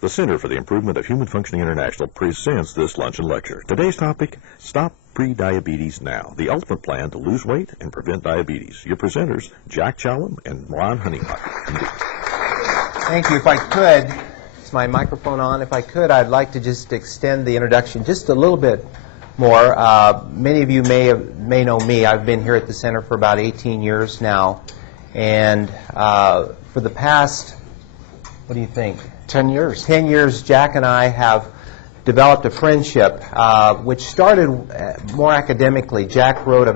The Center for the Improvement of Human Functioning International presents this luncheon lecture. Today's topic, Stop Prediabetes Now, the ultimate plan to lose weight and prevent diabetes. Your presenters, Jack Challem and Hunninghake. Thank you. If I could, is my microphone on? If I could, I'd like to just extend the introduction just a little bit more. Many of you may know me. I've been here at the center for about 18 years now. And for the past, what do you think? 10 years. 10 years, Jack and I have developed a friendship, which started more academically. Jack wrote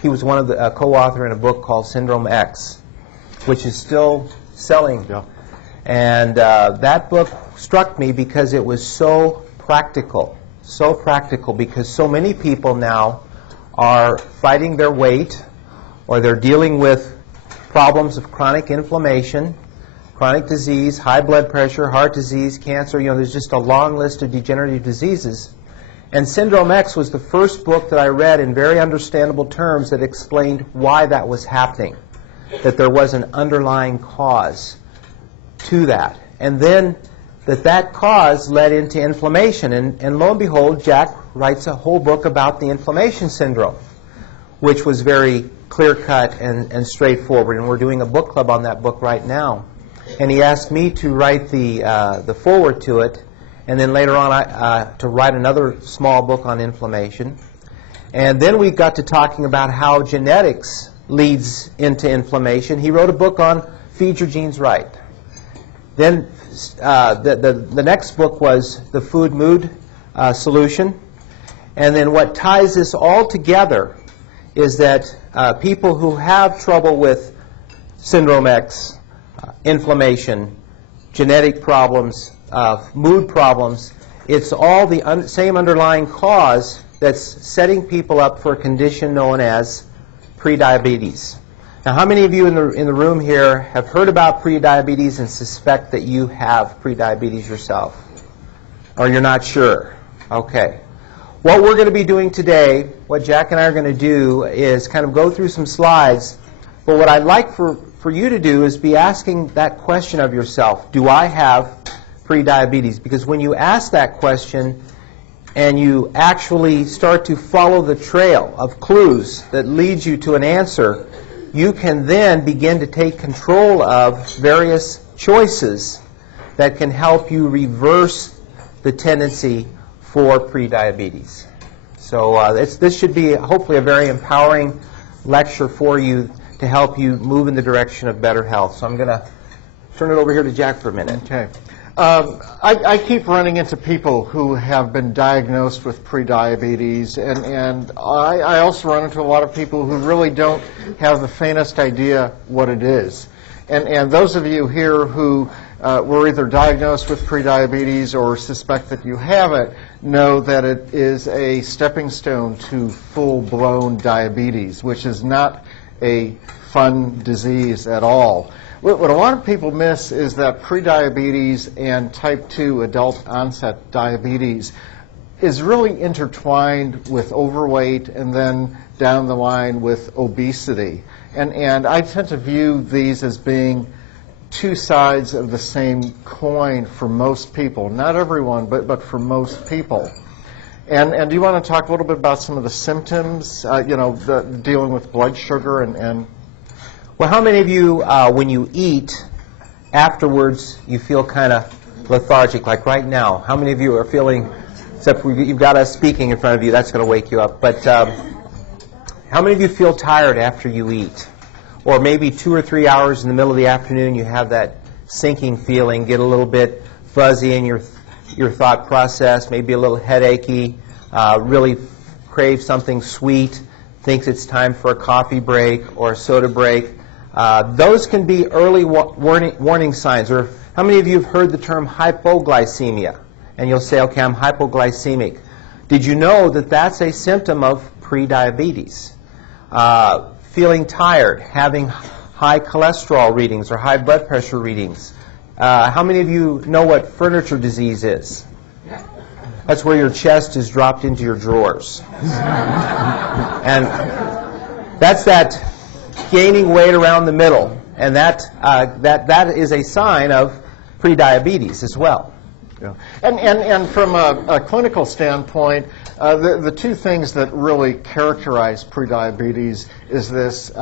he was one of the co-author in a book called Syndrome X, which is still selling. Yeah. And that book struck me because it was so practical because so many people now are fighting their weight, or they're dealing with problems of chronic inflammation, chronic disease, high blood pressure, heart disease, cancer. There's just a long list of degenerative diseases. And Syndrome X was the first book that I read in very understandable terms that explained why that was happening, that there was an underlying cause to that. And then that cause led into inflammation. And lo and behold, Jack writes a whole book about the inflammation syndrome, which was very clear-cut and straightforward. And we're doing a book club on that book right now. And he asked me to write the foreword to it, and then later on to write another small book on inflammation. And then we got to talking about how genetics leads into inflammation. He wrote a book on Feed Your Genes Right. Then the next book was The Food Mood Solution. And then what ties this all together is that people who have trouble with Syndrome X, inflammation, genetic problems, mood problems, it's all the same underlying cause that's setting people up for a condition known as prediabetes. Now, how many of you in the room here have heard about prediabetes and suspect that you have prediabetes yourself? Or you're not sure? Okay. What we're going to be doing today, what Jack and I are going to do, is kind of go through some slides. But what I'd like for you to do is be asking that question of yourself, do I have prediabetes? Because when you ask that question and you actually start to follow the trail of clues that leads you to an answer, you can then begin to take control of various choices that can help you reverse the tendency for prediabetes. So this should be hopefully a very empowering lecture for you to help you move in the direction of better health. So I'm going to turn it over here to Jack for a minute. Okay. I keep running into people who have been diagnosed with prediabetes, and I also run into a lot of people who really don't have the faintest idea what it is. And those of you here who were either diagnosed with prediabetes or suspect that you have it know that it is a stepping stone to full-blown diabetes, which is not a fun disease at all. What a lot of people miss is that prediabetes and type 2 adult onset diabetes is really intertwined with overweight and then down the line with obesity. And I tend to view these as being two sides of the same coin for most people. Not everyone, but for most people. And do you want to talk a little bit about some of the symptoms, dealing with blood sugar and Well, how many of you, when you eat, afterwards you feel kind of lethargic, like right now? How many of you are feeling, except you've got us speaking in front of you, that's going to wake you up, but how many of you feel tired after you eat? Or maybe 2 or 3 hours in the middle of the afternoon you have that sinking feeling, get a little bit fuzzy in your thought process, maybe a little headachy, really crave something sweet, thinks it's time for a coffee break or a soda break. Those can be early warning signs. Or how many of you have heard the term hypoglycemia? And you'll say, okay, I'm hypoglycemic. Did you know that that's a symptom of prediabetes? Feeling tired, having high cholesterol readings or high blood pressure readings. How many of you know what furniture disease is? That's where your chest is dropped into your drawers. And that's that gaining weight around the middle. And that is a sign of prediabetes as well. Yeah. And from a clinical standpoint, the two things that really characterize prediabetes is this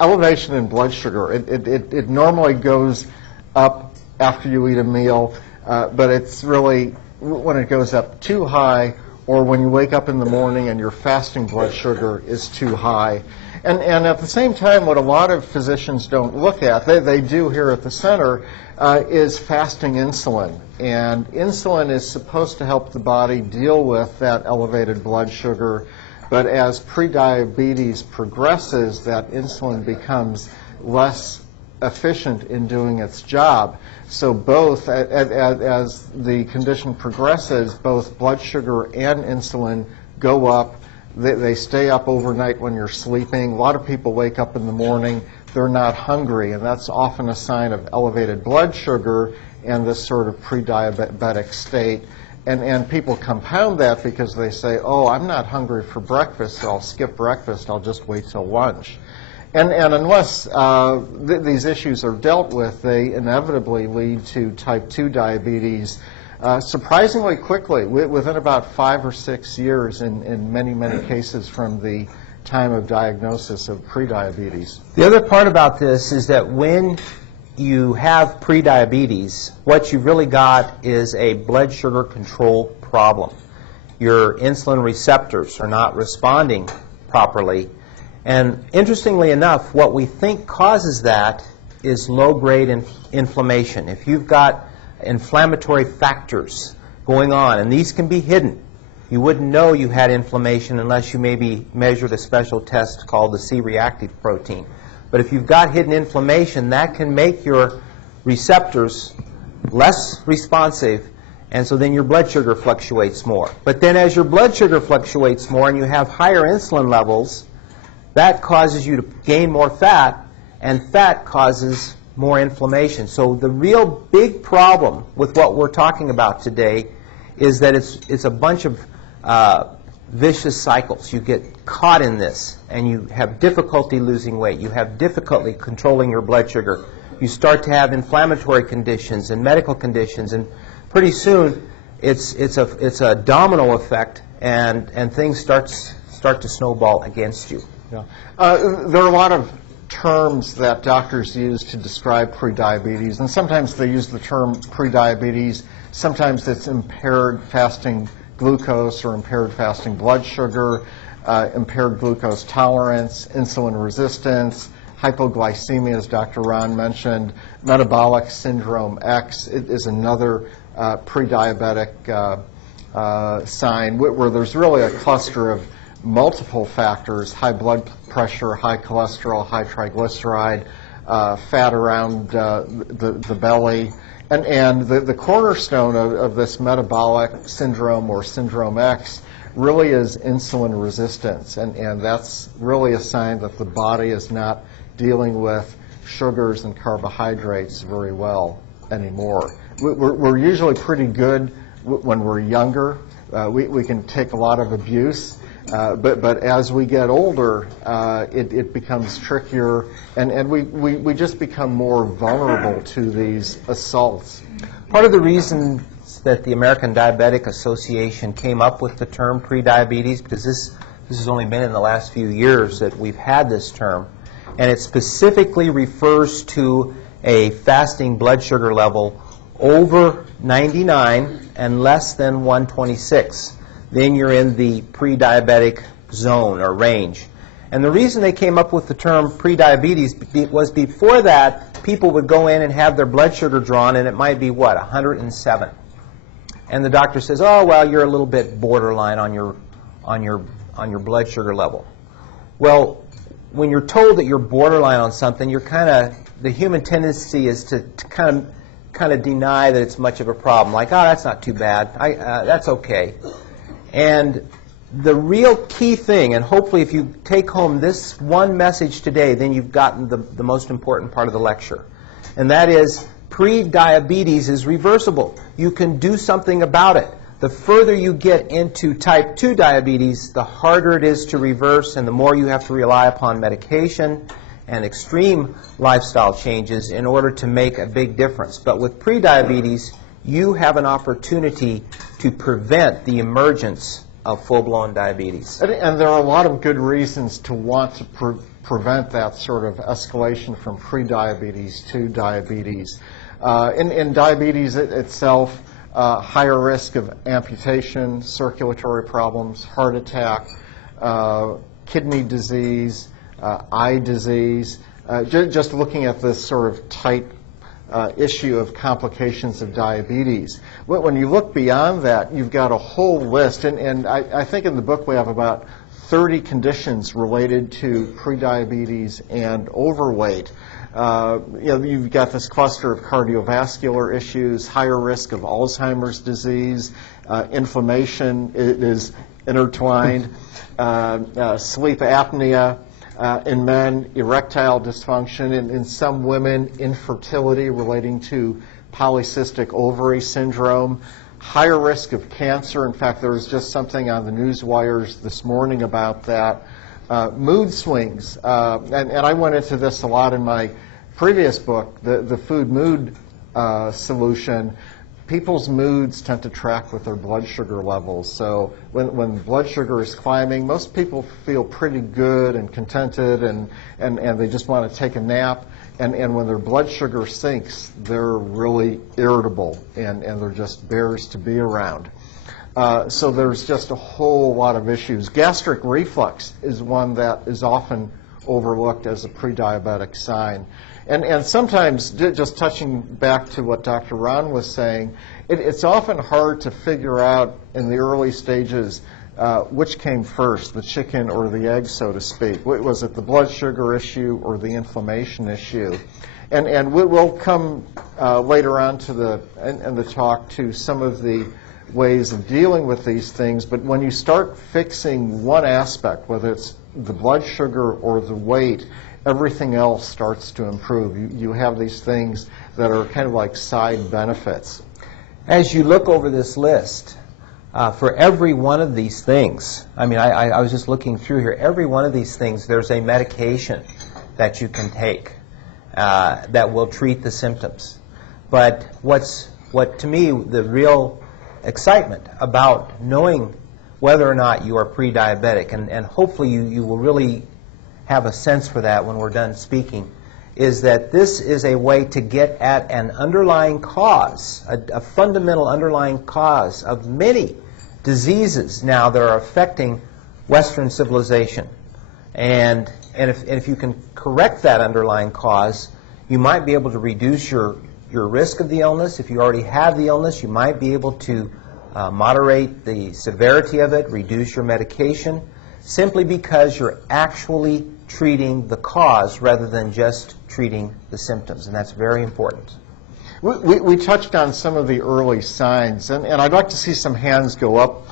elevation in blood sugar. It normally goes up after you eat a meal, but it's really when it goes up too high, or when you wake up in the morning and your fasting blood sugar is too high. And at the same time, what a lot of physicians don't look at, they do here at the center, is fasting insulin. And insulin is supposed to help the body deal with that elevated blood sugar, but as prediabetes progresses, that insulin becomes less efficient in doing its job. So both, as the condition progresses, both blood sugar and insulin go up. They stay up overnight when you're sleeping. A lot of people wake up in the morning, they're not hungry, and that's often a sign of elevated blood sugar and this sort of pre-diabetic state. And people compound that because they say, oh, I'm not hungry for breakfast, so I'll skip breakfast, I'll just wait till lunch. And unless these issues are dealt with, they inevitably lead to type 2 diabetes surprisingly quickly, within about 5 or 6 years in many, many cases from the time of diagnosis of prediabetes. The other part about this is that when you have prediabetes, what you've really got is a blood sugar control problem. Your insulin receptors are not responding properly. And interestingly enough, what we think causes that is low-grade inflammation. If you've got inflammatory factors going on, and these can be hidden, you wouldn't know you had inflammation unless you maybe measured a special test called the C-reactive protein. But if you've got hidden inflammation, that can make your receptors less responsive, and so then your blood sugar fluctuates more. But then as your blood sugar fluctuates more and you have higher insulin levels, that causes you to gain more fat, and fat causes more inflammation. So the real big problem with what we're talking about today is that it's a bunch of vicious cycles. You get caught in this, and you have difficulty losing weight. You have difficulty controlling your blood sugar. You start to have inflammatory conditions and medical conditions, and pretty soon it's a domino effect, and things start to snowball against you. Yeah. There are a lot of terms that doctors use to describe prediabetes, and sometimes they use the term prediabetes, sometimes it's impaired fasting glucose or impaired fasting blood sugar, impaired glucose tolerance, insulin resistance, hypoglycemia, as Dr. Ron mentioned, metabolic syndrome X is another pre-diabetic sign where there's really a cluster of multiple factors: high blood pressure, high cholesterol, high triglyceride, fat around the belly. And the cornerstone of this metabolic syndrome or syndrome X really is insulin resistance. And that's really a sign that the body is not dealing with sugars and carbohydrates very well anymore. We're usually pretty good when we're younger. We can take a lot of abuse. But as we get older, it becomes trickier, and we just become more vulnerable to these assaults. Part of the reason that the American Diabetic Association came up with the term prediabetes, because this has only been in the last few years that we've had this term, and it specifically refers to a fasting blood sugar level over 99 and less than 126. Then you're in the pre-diabetic zone or range. And the reason they came up with the term pre-diabetes was before that, people would go in and have their blood sugar drawn, and it might be, 107. And the doctor says, oh, well, you're a little bit borderline on your blood sugar level. Well, when you're told that you're borderline on something, the human tendency is to kind of deny that it's much of a problem. Like, oh, that's not too bad. That's okay. And the real key thing, and hopefully if you take home this one message today, then you've gotten the most important part of the lecture. And that is, pre-diabetes is reversible. You can do something about it. The further you get into type 2 diabetes, the harder it is to reverse, and the more you have to rely upon medication and extreme lifestyle changes in order to make a big difference. But with pre-diabetes, you have an opportunity to prevent the emergence of full-blown diabetes. And there are a lot of good reasons to want to prevent that sort of escalation from pre-diabetes to diabetes. In diabetes itself, higher risk of amputation, circulatory problems, heart attack, kidney disease, eye disease. Just looking at this sort of tight issue of complications of diabetes. When you look beyond that, you've got a whole list, and I think in the book we have about 30 conditions related to prediabetes and overweight. You've got this cluster of cardiovascular issues, higher risk of Alzheimer's disease, inflammation is intertwined, sleep apnea, in men, erectile dysfunction, in some women, infertility relating to polycystic ovary syndrome, higher risk of cancer. In fact, there was just something on the news wires this morning about that. Mood swings, and I went into this a lot in my previous book, the food mood solution. People's moods tend to track with their blood sugar levels. So when blood sugar is climbing, most people feel pretty good and contented, and they just want to take a nap. And when their blood sugar sinks, they're really irritable, and they're just bears to be around. So there's just a whole lot of issues. Gastric reflux is one that is often overlooked as a pre-diabetic sign. And sometimes, just touching back to what Dr. Ron was saying, it's often hard to figure out in the early stages which came first, the chicken or the egg, so to speak. Was it the blood sugar issue or the inflammation issue? And we'll come later on to in the talk to some of the ways of dealing with these things, but when you start fixing one aspect, whether it's the blood sugar or the weight, everything else starts to improve. You have these things that are kind of like side benefits. As you look over this list, for every one of these things, I mean, I was just looking through here, every one of these things, there's a medication that you can take that will treat the symptoms. But what to me, the real excitement about knowing whether or not you are pre-diabetic, and hopefully you will really have a sense for that when we're done speaking, is that this is a way to get at an underlying cause, a fundamental underlying cause of many diseases now that are affecting Western civilization. And if you can correct that underlying cause, you might be able to reduce your risk of the illness. If you already have the illness, you might be able to moderate the severity of it, reduce your medication, simply because you're actually treating the cause rather than just treating the symptoms, and that's very important. We touched on some of the early signs, and I'd like to see some hands go up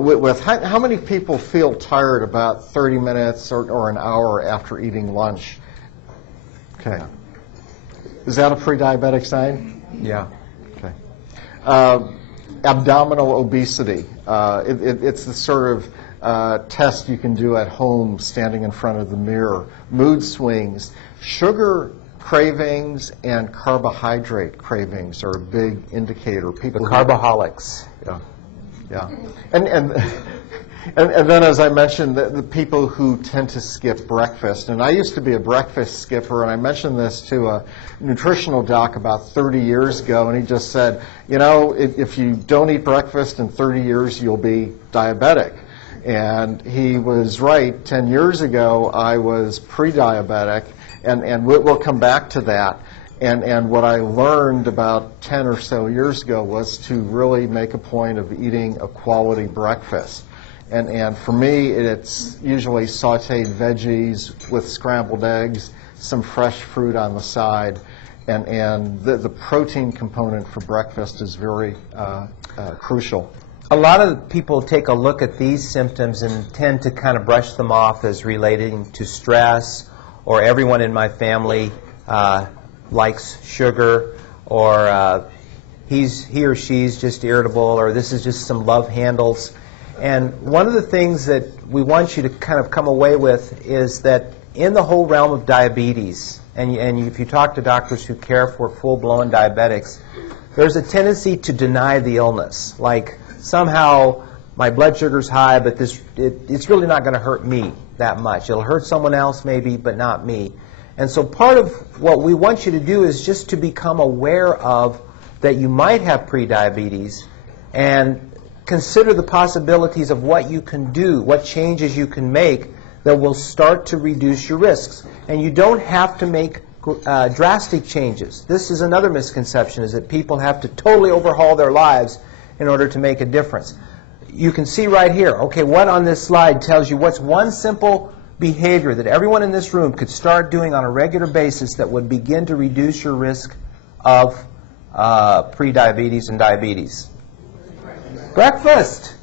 with how many people feel tired about 30 minutes or an hour after eating lunch? Okay. Is that a pre-diabetic sign? Yeah. Okay. Abdominal obesity. It's the sort of test you can do at home standing in front of the mirror. Mood swings. Sugar cravings and carbohydrate cravings are a big indicator. People the carboholics. Yeah. And then, as I mentioned, the people who tend to skip breakfast. And I used to be a breakfast skipper, and I mentioned this to a nutritional doc about 30 years ago, and he just said, you know, if you don't eat breakfast in 30 years, you'll be diabetic. And he was right. 10 years ago, I was pre-diabetic, and we'll come back to that. And what I learned about 10 or so years ago was to really make a point of eating a quality breakfast. And for me, it's usually sauteed veggies with scrambled eggs, some fresh fruit on the side, and the protein component for breakfast is very crucial. A lot of people take a look at these symptoms and tend to kind of brush them off as relating to stress, or everyone in my family likes sugar, or he or she's just irritable, or this is just some love handles. And one of the things that we want you to kind of come away with is that in the whole realm of diabetes, and if you talk to doctors who care for full-blown diabetics, there's a tendency to deny the illness. Like, somehow my blood sugar's high, but it's really not going to hurt me that much. It'll hurt someone else maybe, but not me. And so part of what we want you to do is just to become aware of that you might have prediabetes and consider the possibilities of what you can do, what changes you can make that will start to reduce your risks. And you don't have to make drastic changes. This is another misconception, is that people have to totally overhaul their lives in order to make a difference. You can see right here, okay, what on this slide tells you what's one simple behavior that everyone in this room could start doing on a regular basis that would begin to reduce your risk of prediabetes and diabetes. Breakfast.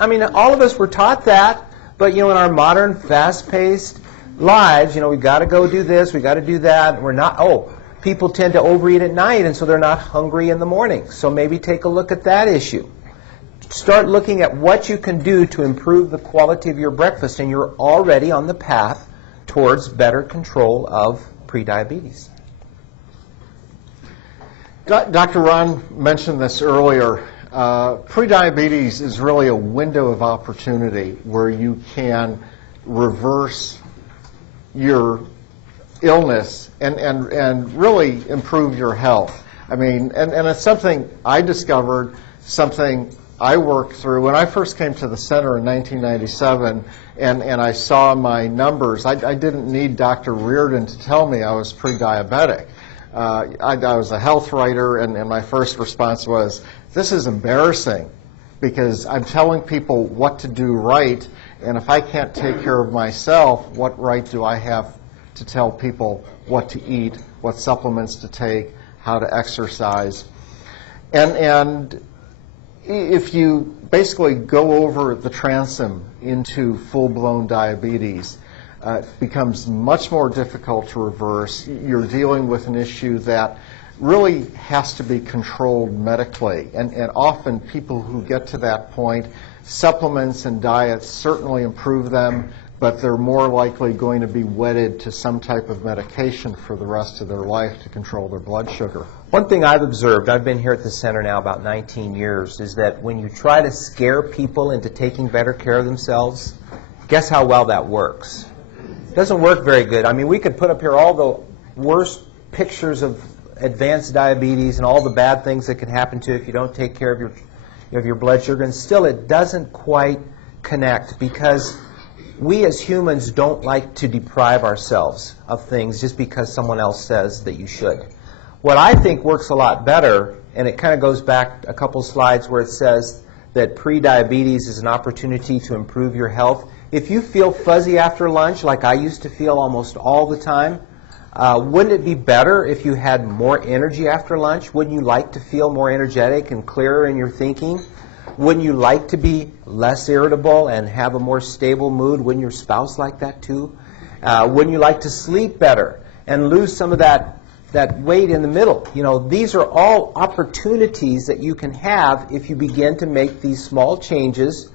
I mean, all of us were taught that, but in our modern, fast-paced lives, we've got to go do this, we've got to do that. We're not. People tend to overeat at night, and so they're not hungry in the morning. So maybe take a look at that issue. Start looking at what you can do to improve the quality of your breakfast, and you're already on the path towards better control of prediabetes. Dr. Ron mentioned this earlier. Prediabetes is really a window of opportunity where you can reverse your illness and really improve your health. I mean, and it's something I discovered, something I worked through. When I first came to the center in 1997 and I saw my numbers, I didn't need Dr. Riordan to tell me I was pre-diabetic. I was a health writer, and my first response was, this is embarrassing, because I'm telling people what to do right, and if I can't take care of myself, what right do I have to tell people what to eat, what supplements to take, how to exercise? And if you basically go over the transom into full-blown diabetes, it becomes much more difficult to reverse. You're dealing with an issue that really has to be controlled medically. And often people who get to that point, supplements and diets certainly improve them, but they're more likely going to be wedded to some type of medication for the rest of their life to control their blood sugar. One thing I've observed, I've been here at the center now about 19 years, is that when you try to scare people into taking better care of themselves, guess how well that works? It doesn't work very good. I mean, we could put up here all the worst pictures of advanced diabetes and all the bad things that can happen to you if you don't take care of your blood sugar, and still it doesn't quite connect, because we as humans don't like to deprive ourselves of things just because someone else says that you should. What I think works a lot better, and it kind of goes back a couple slides where it says that prediabetes is an opportunity to improve your health. If you feel fuzzy after lunch, like I used to feel almost all the time, wouldn't it be better if you had more energy after lunch? Wouldn't you like to feel more energetic and clearer in your thinking? Wouldn't you like to be less irritable and have a more stable mood? Wouldn't your spouse like that too? Wouldn't you like to sleep better and lose some of that weight in the middle? These are all opportunities that you can have if you begin to make these small changes.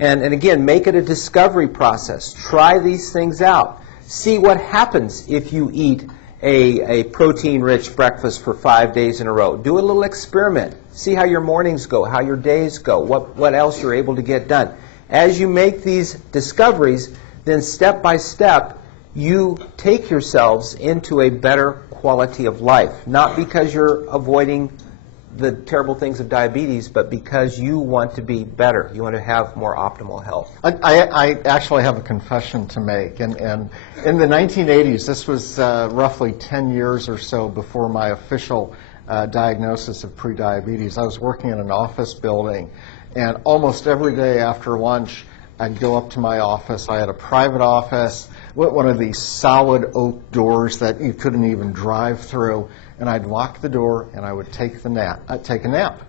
And again, make it a discovery process. Try these things out. See what happens if you eat a protein-rich breakfast for 5 days in a row. Do a little experiment. See how your mornings go, how your days go, what else you're able to get done. As you make these discoveries, then step by step, you take yourselves into a better quality of life. Not because you're avoiding the terrible things of diabetes, but because you want to be better. You want to have more optimal health. I actually have a confession to make. And in the 1980s, this was roughly 10 years or so before my official diagnosis of prediabetes, I was working in an office building, and almost every day after lunch, I'd go up to my office. I had a private office, one of these solid oak doors that you couldn't even drive through. And I'd lock the door and I would take a nap.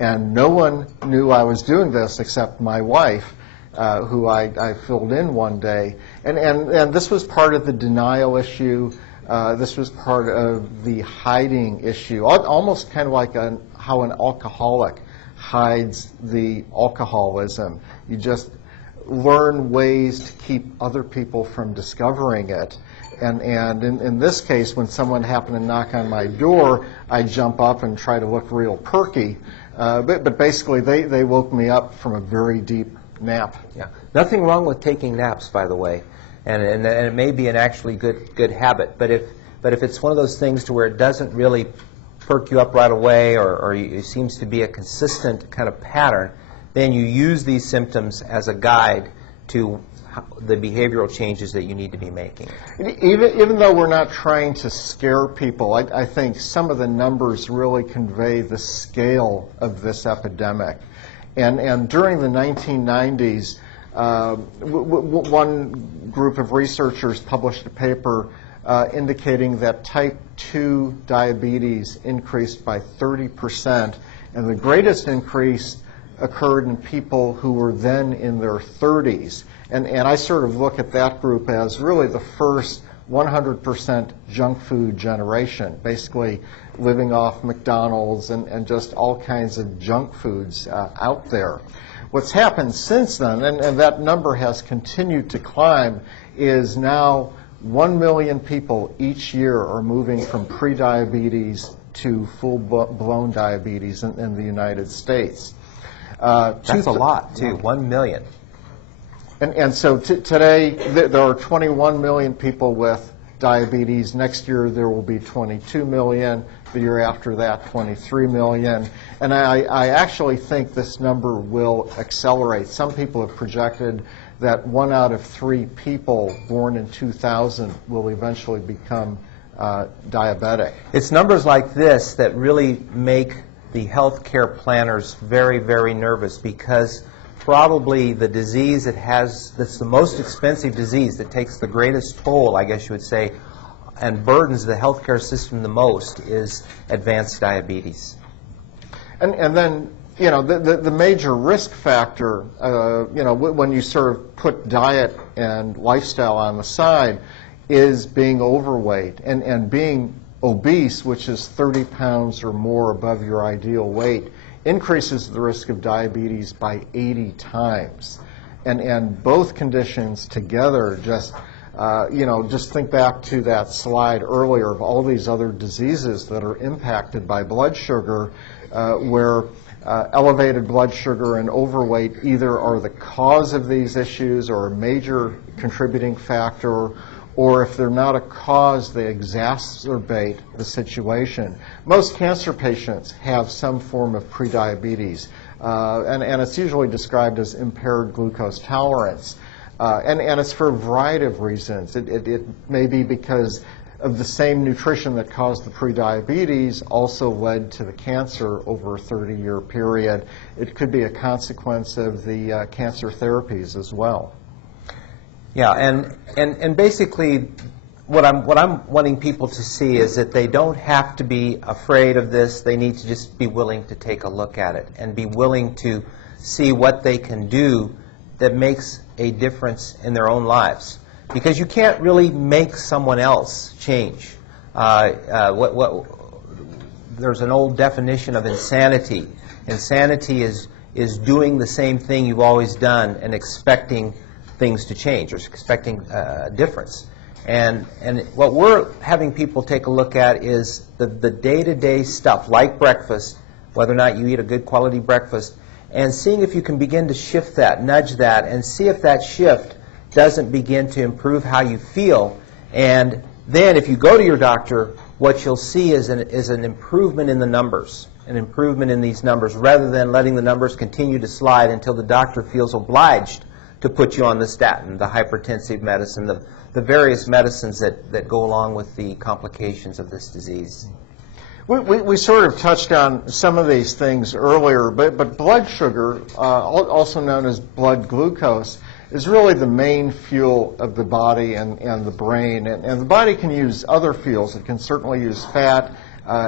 And no one knew I was doing this except my wife, who I filled in one day. And this was part of the denial issue. This was part of the hiding issue, almost kind of like how an alcoholic hides the alcoholism. You just learn ways to keep other people from discovering it. And in this case, when someone happened to knock on my door, I jump up and try to look real perky. But basically, they woke me up from a very deep nap. Yeah. Nothing wrong with taking naps, by the way, and it may be an actually good habit. But if it's one of those things to where it doesn't really perk you up right away, or it seems to be a consistent kind of pattern, then you use these symptoms as a guide to the behavioral changes that you need to be making. Even though we're not trying to scare people, I think some of the numbers really convey the scale of this epidemic. And during the 1990s, one group of researchers published a paper indicating that type 2 diabetes increased by 30%, and the greatest increase occurred in people who were then in their 30s. And I sort of look at that group as really the first 100% junk food generation, basically living off McDonald's and just all kinds of junk foods out there. What's happened since then, and that number has continued to climb, is now 1 million people each year are moving from prediabetes to full-blown diabetes in the United States. That's a lot, too, 1 million. And so today, there are 21 million people with diabetes. Next year, there will be 22 million. The year after that, 23 million. And I actually think this number will accelerate. Some people have projected that 1 out of 3 people born in 2000 will eventually become diabetic. It's numbers like this that really make the healthcare planners very, very nervous, because probably the disease that's the most expensive disease, that takes the greatest toll, I guess you would say, and burdens the healthcare system the most, is advanced diabetes. And then, you know, the major risk factor, you know, when you sort of put diet and lifestyle on the side, is being overweight. And being obese, which is 30 pounds or more above your ideal weight, increases the risk of diabetes by 80 times. And both conditions together just, you know, just think back to that slide earlier of all these other diseases that are impacted by blood sugar, where elevated blood sugar and overweight either are the cause of these issues or a major contributing factor, or if they're not a cause, they exacerbate the situation. Most cancer patients have some form of prediabetes, and it's usually described as impaired glucose tolerance. And it's for a variety of reasons. It may be because of the same nutrition that caused the prediabetes also led to the cancer over a 30-year period. It could be a consequence of the cancer therapies as well. Yeah, and basically what I'm wanting people to see is that they don't have to be afraid of this. They need to just be willing to take a look at it and be willing to see what they can do that makes a difference in their own lives. Because you can't really make someone else change. There's an old definition of insanity. Insanity is doing the same thing you've always done and expecting things to change, or expecting a difference. And what we're having people take a look at is the day-to-day stuff, like breakfast, whether or not you eat a good quality breakfast, and seeing if you can begin to shift that, nudge that, and see if that shift doesn't begin to improve how you feel. And then if you go to your doctor, what you'll see is an improvement in the numbers, an improvement in these numbers, rather than letting the numbers continue to slide until the doctor feels obliged to put you on the statin, the hypertensive medicine, the various medicines that go along with the complications of this disease. We sort of touched on some of these things earlier, but blood sugar, also known as blood glucose, is really the main fuel of the body and the brain. And the body can use other fuels. It can certainly use fat.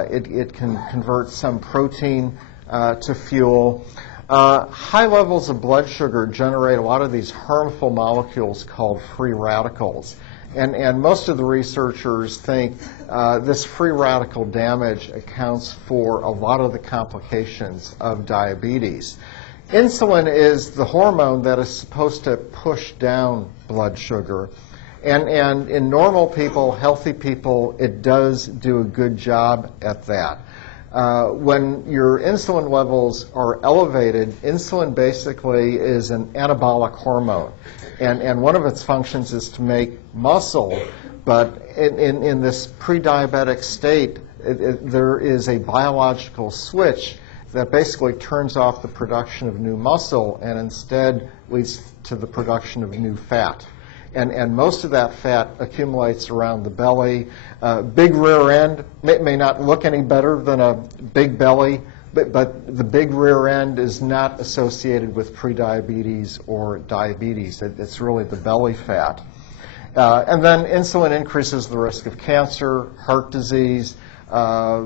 It can convert some protein to fuel. High levels of blood sugar generate a lot of these harmful molecules called free radicals. And most of the researchers think this free radical damage accounts for a lot of the complications of diabetes. Insulin is the hormone that is supposed to push down blood sugar. And in normal people, healthy people, it does do a good job at that. When your insulin levels are elevated, insulin basically is an anabolic hormone. And one of its functions is to make muscle. But in this pre-diabetic state, there is a biological switch that basically turns off the production of new muscle and instead leads to the production of new fat. And most of that fat accumulates around the belly. Big rear end may not look any better than a big belly, but the big rear end is not associated with prediabetes or diabetes. It's really the belly fat. And then insulin increases the risk of cancer, heart disease. Has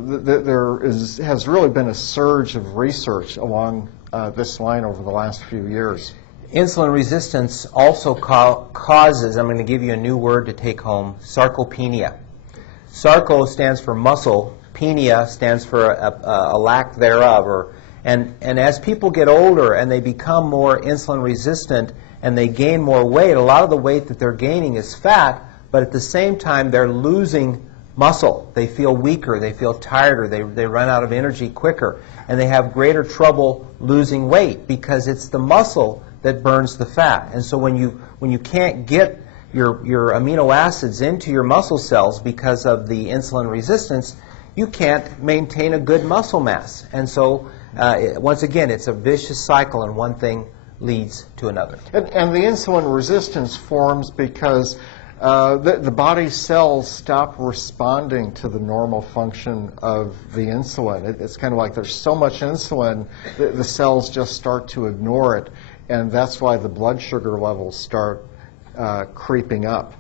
really been a surge of research along this line over the last few years. Insulin resistance also causes, I'm going to give you a new word to take home, sarcopenia. Sarco stands for muscle, penia stands for a lack thereof. And as people get older and they become more insulin resistant and they gain more weight, a lot of the weight that they're gaining is fat, but at the same time they're losing muscle. They feel weaker, they feel tireder, they run out of energy quicker, and they have greater trouble losing weight because it's the muscle that burns the fat. And so when you can't get your amino acids into your muscle cells because of the insulin resistance, you can't maintain a good muscle mass. And so once again, it's a vicious cycle, and one thing leads to another. And the insulin resistance forms because the body's cells stop responding to the normal function of the insulin. It's kind of like there's so much insulin, the cells just start to ignore it, and that's why the blood sugar levels start creeping up.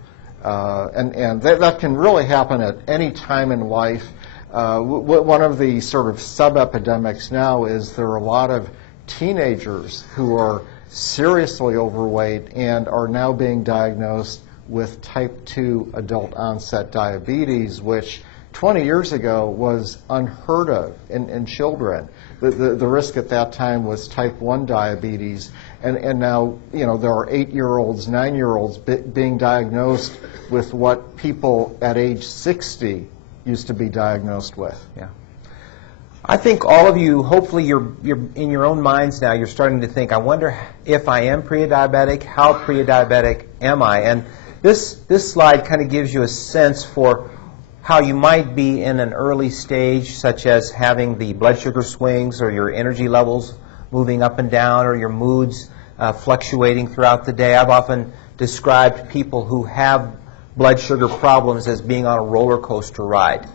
And that can really happen at any time in life. One of the sort of sub-epidemics now is there are a lot of teenagers who are seriously overweight and are now being diagnosed with type 2 adult onset diabetes, which 20 years ago was unheard of in children. The risk at that time was type 1 diabetes, and now there are 8-year-olds, 9-year-olds being diagnosed with what people at age 60 used to be diagnosed with. Yeah. I think all of you, hopefully you're in your own minds now, you're starting to think, I wonder if I am pre-diabetic, how pre-diabetic am I? And this slide kind of gives you a sense for how you might be in an early stage, such as having the blood sugar swings or your energy levels moving up and down or your moods fluctuating throughout the day. I've often described people who have blood sugar problems as being on a roller coaster ride.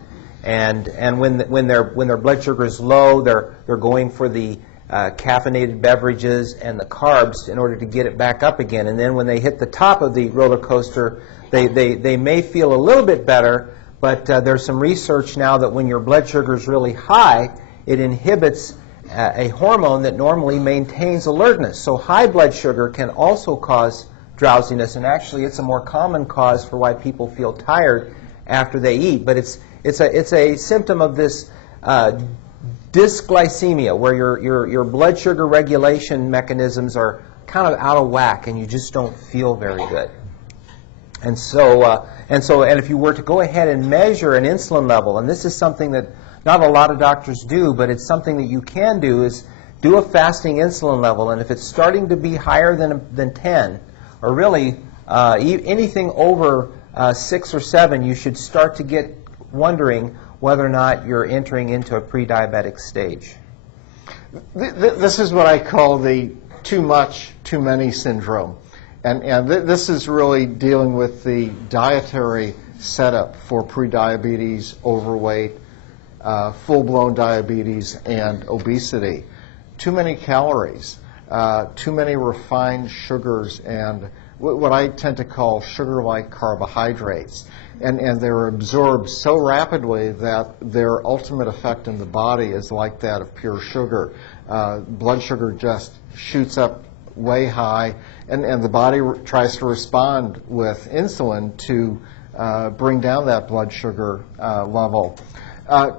And when their blood sugar is low, they're going for the caffeinated beverages and the carbs in order to get it back up again. And then when they hit the top of the roller coaster, they may feel a little bit better, but there's some research now that when your blood sugar is really high, it inhibits a hormone that normally maintains alertness. So high blood sugar can also cause drowsiness, and actually it's a more common cause for why people feel tired after they eat. But it's a symptom of this dysglycemia, where your blood sugar regulation mechanisms are kind of out of whack, and you just don't feel very good. And if you were to go ahead and measure an insulin level, and this is something that not a lot of doctors do, but it's something that you can do, is do a fasting insulin level, and if it's starting to be higher than 10, or really anything over 6 or 7, you should start to get wondering whether or not you're entering into a pre-diabetic stage. This is what I call the too much, too many syndrome. And this is really dealing with the dietary setup for prediabetes, overweight, full-blown diabetes, and obesity. Too many calories, too many refined sugars, and what I tend to call sugar-like carbohydrates. And they're absorbed so rapidly that their ultimate effect in the body is like that of pure sugar. Blood sugar just shoots up way high, and the body tries to respond with insulin to bring down that blood sugar level.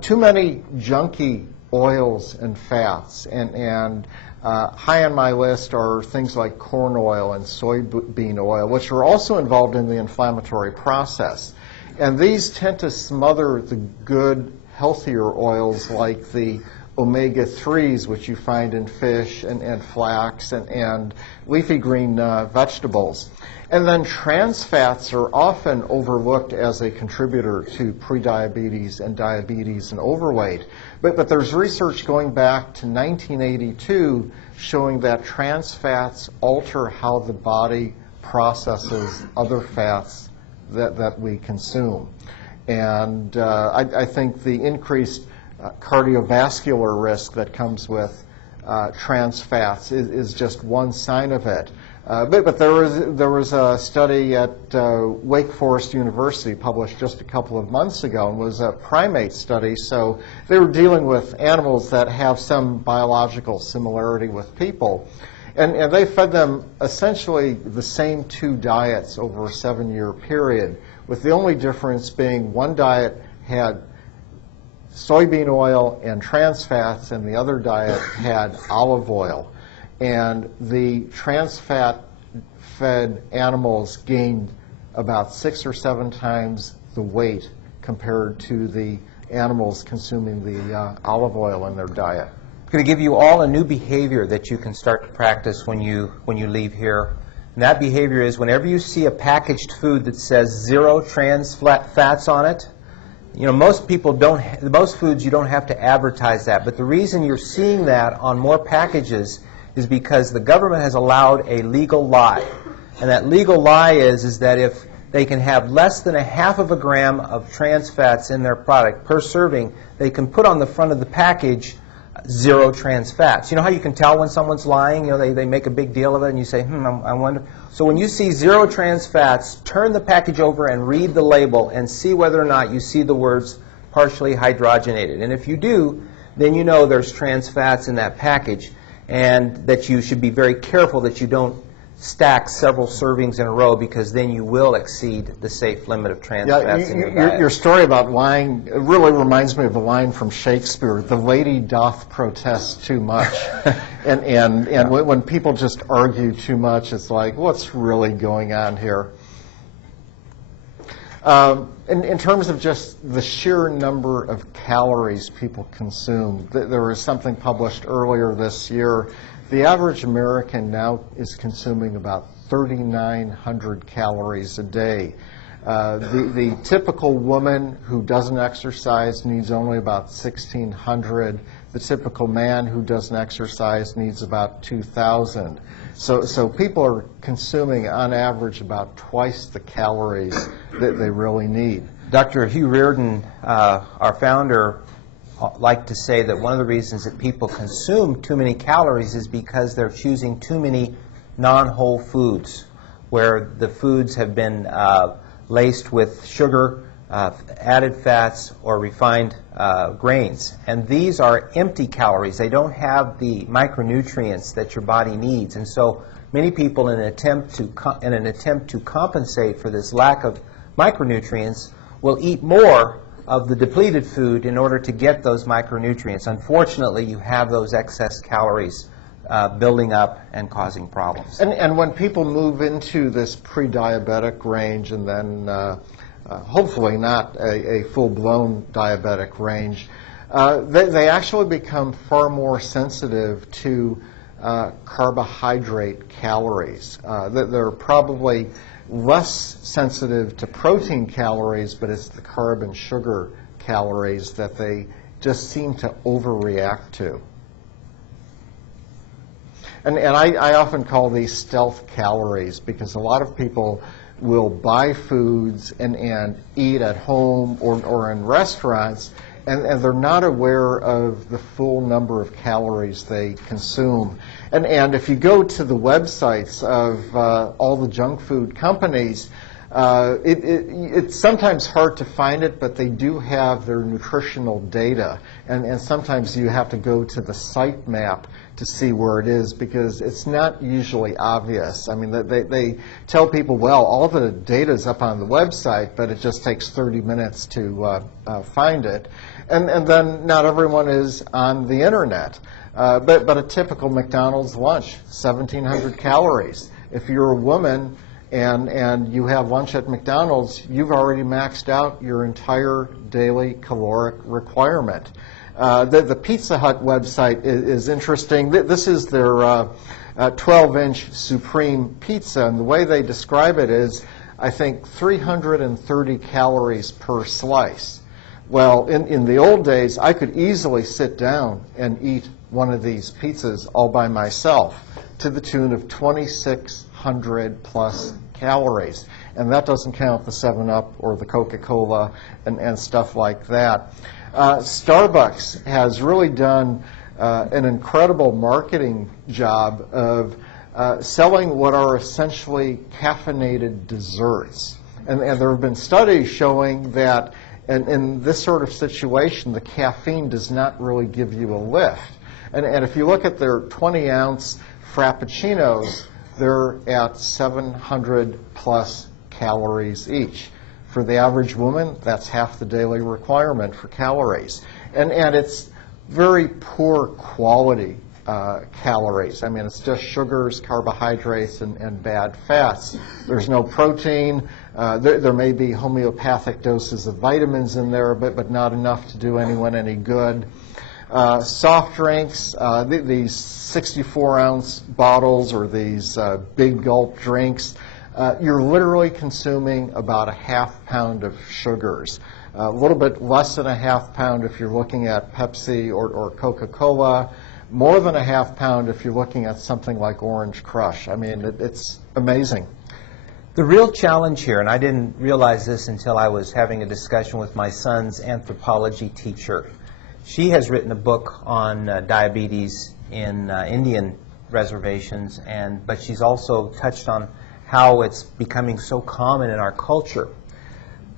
Too many junky oils and fats. And high on my list are things like corn oil and soybean oil, which are also involved in the inflammatory process. And these tend to smother the good, healthier oils like the omega-3s, which you find in fish and flax and leafy green vegetables. And then trans fats are often overlooked as a contributor to prediabetes and diabetes and overweight. But there's research going back to 1982 showing that trans fats alter how the body processes other fats that we consume. And I think the increased cardiovascular risk that comes with trans fats is just one sign of it. But there was a study at Wake Forest University published just a couple of months ago, and was a primate study. So they were dealing with animals that have some biological similarity with people. And they fed them essentially the same two diets over a 7-year period, with the only difference being one diet had soybean oil and trans fats, and the other diet had olive oil. And the trans fat fed animals gained about 6 or 7 times the weight compared to the animals consuming the olive oil in their diet. I'm going to give you all a new behavior that you can start to practice when you leave here. And that behavior is whenever you see a packaged food that says 0 trans fats on it, you know, most foods you don't have to advertise that. But the reason you're seeing that on more packages is because the government has allowed a legal lie. And that legal lie is that if they can have less than 1/2 gram of trans fats in their product per serving, they can put on the front of the package 0 trans fats. You know how you can tell when someone's lying? You know, they make a big deal of it, and you say, I wonder. So when you see 0 trans fats, turn the package over and read the label and see whether or not you see the words partially hydrogenated. And if you do, then you know there's trans fats in that package, and that you should be very careful that you don't stack several servings in a row, because then you will exceed the safe limit of trans fats in your diet. Your story about lying really reminds me of the line from Shakespeare, "The lady doth protest too much." and when people just argue too much, it's like, what's really going on here? In terms of just the sheer number of calories people consume, there was something published earlier this year. The average American now is consuming about 3,900 calories a day. The typical woman who doesn't exercise needs only about 1,600. The typical man who doesn't exercise needs about 2,000. So people are consuming, on average, about twice the calories that they really need. Dr. Hugh Riordan, our founder, liked to say that one of the reasons that people consume too many calories is because they're choosing too many non-whole foods, where the foods have been laced with sugar, added fats, or refined grains. And these are empty calories. They don't have the micronutrients that your body needs. And so many people, in an attempt to compensate for this lack of micronutrients, will eat more of the depleted food in order to get those micronutrients. Unfortunately, you have those excess calories building up and causing problems. And when people move into this pre-diabetic range, and then hopefully not a full-blown diabetic range, they actually become far more sensitive to carbohydrate calories. They're probably less sensitive to protein calories, but it's the carb and sugar calories that they just seem to overreact to. And I often call these stealth calories, because a lot of people will buy foods and eat at home or in restaurants, and they're not aware of the full number of calories they consume. And if you go to the websites of all the junk food companies, it's sometimes hard to find it, but they do have their nutritional data. and sometimes you have to go to the site map to see where it is because it's not usually obvious. I mean, they tell people, well, all the data is up on the website, but it just takes 30 minutes to find it. And then not everyone is on the internet. But a typical McDonald's lunch, 1,700 calories. If you're a woman and you have lunch at McDonald's, you've already maxed out your entire daily caloric requirement. The Pizza Hut website is interesting. This is their 12-inch Supreme Pizza, and the way they describe it is, I think, 330 calories per slice. Well, in the old days, I could easily sit down and eat one of these pizzas all by myself to the tune of 2,600 plus calories. And that doesn't count the 7-Up or the Coca-Cola and stuff like that. Starbucks has really done an incredible marketing job of selling what are essentially caffeinated desserts. And there have been studies showing that in this sort of situation, the caffeine does not really give you a lift. And if you look at their 20-ounce Frappuccinos, they're at 700 plus calories each. For the average woman, that's half the daily requirement for calories. And it's very poor quality calories. I mean, it's just sugars, carbohydrates, and bad fats. There's no protein. There may be homeopathic doses of vitamins in there, but not enough to do anyone any good. Soft drinks, these 64-ounce bottles or these big gulp drinks, you're literally consuming about a half pound of sugars. A little bit less than a half pound if you're looking at Pepsi or Coca-Cola. More than a half pound if you're looking at something like Orange Crush. I mean, it's amazing. The real challenge here, and I didn't realize this until I was having a discussion with my son's anthropology teacher. She has written a book on diabetes in Indian reservations, but she's also touched on how it's becoming so common in our culture.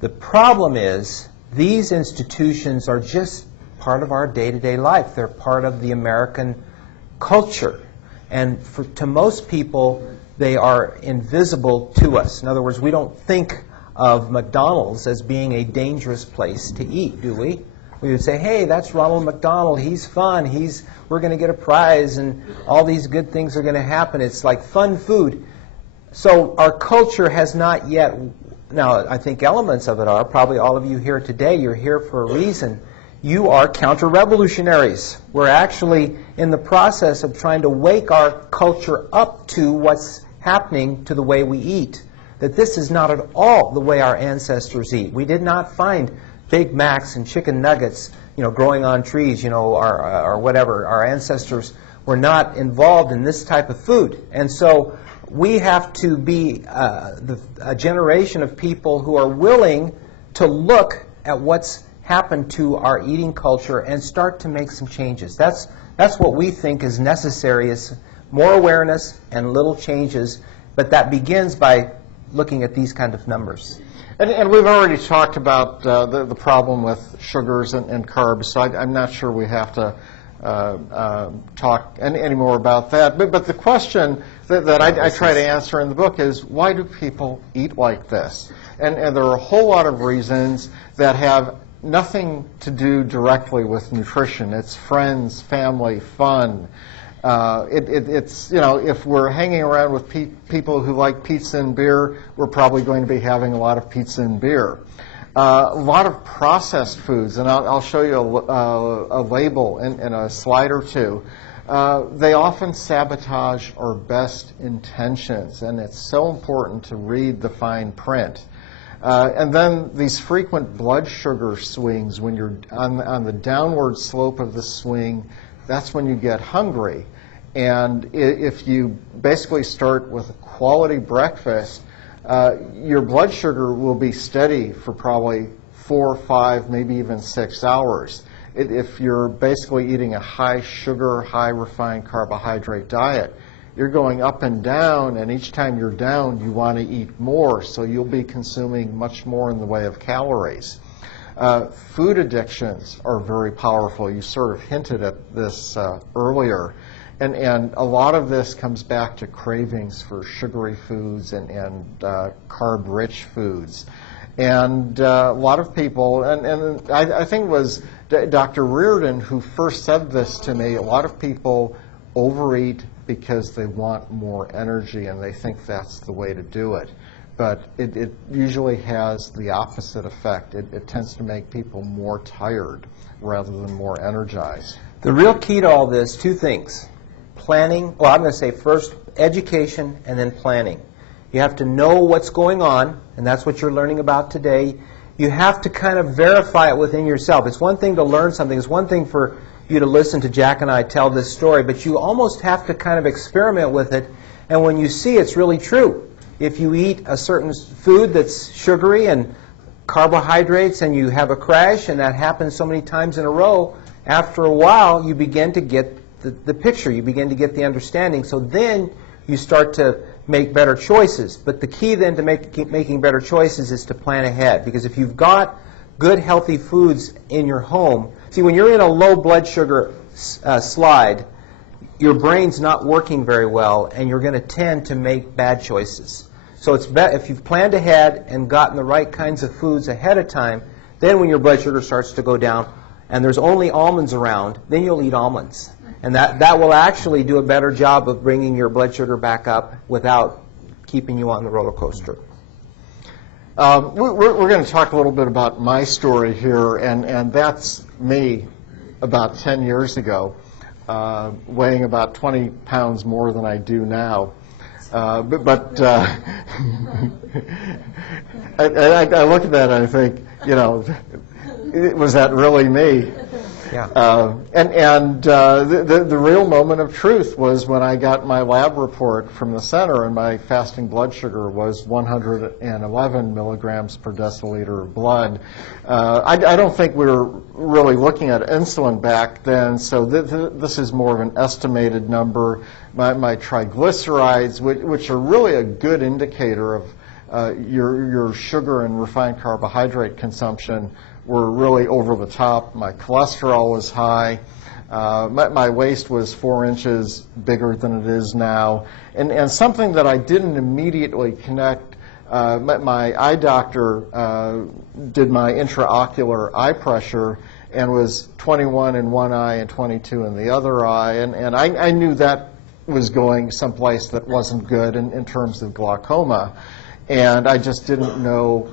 The problem is these institutions are just part of our day-to-day life. They're part of the American culture. And to most people, they are invisible to us. In other words, we don't think of McDonald's as being a dangerous place to eat, do we? We would say, hey, that's Ronald McDonald. He's fun. We're going to get a prize, and all these good things are going to happen. It's like fun food. So our culture has not yet, now I think elements of it are, probably all of you here today, you're here for a reason. You are counter-revolutionaries. We're actually in the process of trying to wake our culture up to what's happening to the way we eat. That this is not at all the way our ancestors eat. We did not find Big Macs and chicken nuggets, growing on trees, or whatever. Our ancestors were not involved in this type of food. And so we have to be a generation of people who are willing to look at what's happened to our eating culture and start to make some changes. That's what we think is necessary, is more awareness and little changes, but that begins by looking at these kind of numbers. And we've already talked about the problem with sugars and carbs, so I'm not sure we have to talk any more about that. But the question that I try to answer in the book is, why do people eat like this? And there are a whole lot of reasons that have nothing to do directly with nutrition. It's friends, family, fun. It's if we're hanging around with people who like pizza and beer, we're probably going to be having a lot of pizza and beer. A lot of processed foods, and I'll show you a label in a slide or two. They often sabotage our best intentions, and it's so important to read the fine print. And then these frequent blood sugar swings, when you're on the downward slope of the swing, that's when you get hungry. And if you basically start with a quality breakfast, your blood sugar will be steady for probably 4, 5, maybe even 6 hours. If you're basically eating a high sugar, high refined carbohydrate diet, you're going up and down, and each time you're down, you want to eat more, so you'll be consuming much more in the way of calories. Food addictions are very powerful. You sort of hinted at this earlier. And a lot of this comes back to cravings for sugary foods and carb-rich foods. And a lot of people, and I think it was Dr. Riordan who first said this to me, a lot of people overeat because they want more energy and they think that's the way to do it. But it usually has the opposite effect. It tends to make people more tired rather than more energized. The real key to all this, two things. Planning, well, I'm going to say first education and then planning. You have to know what's going on, and that's what you're learning about today. You have to kind of verify it within yourself. It's one thing to learn something. It's one thing for you to listen to Jack and I tell this story, but you almost have to kind of experiment with it, and when you see it's really true. If you eat a certain food that's sugary and carbohydrates and you have a crash, and that happens so many times in a row, after a while you begin to get the picture, you begin to get the understanding, so then you start to make better choices. But the key then to making better choices is to plan ahead, because if you've got good healthy foods in your home, see, when you're in a low blood sugar slide, your brain's not working very well and you're going to tend to make bad choices. So it's if you've planned ahead and gotten the right kinds of foods ahead of time, then when your blood sugar starts to go down and there's only almonds around, then you'll eat almonds. And that will actually do a better job of bringing your blood sugar back up without keeping you on the roller coaster. We're going to talk a little bit about my story here, and that's me about 10 years ago, weighing about 20 pounds more than I do now. I look at that and I think, was that really me? Yeah. The real moment of truth was when I got my lab report from the center and my fasting blood sugar was 111 milligrams per deciliter of blood. I don't think we were really looking at insulin back then, so this is more of an estimated number. My triglycerides, which are really a good indicator of your sugar and refined carbohydrate consumption, were really over the top. My cholesterol was high. My waist was 4 inches bigger than it is now. And something that I didn't immediately connect, my eye doctor did my intraocular eye pressure and was 21 in one eye and 22 in the other eye. And I knew that was going someplace that wasn't good in terms of glaucoma. And I just didn't know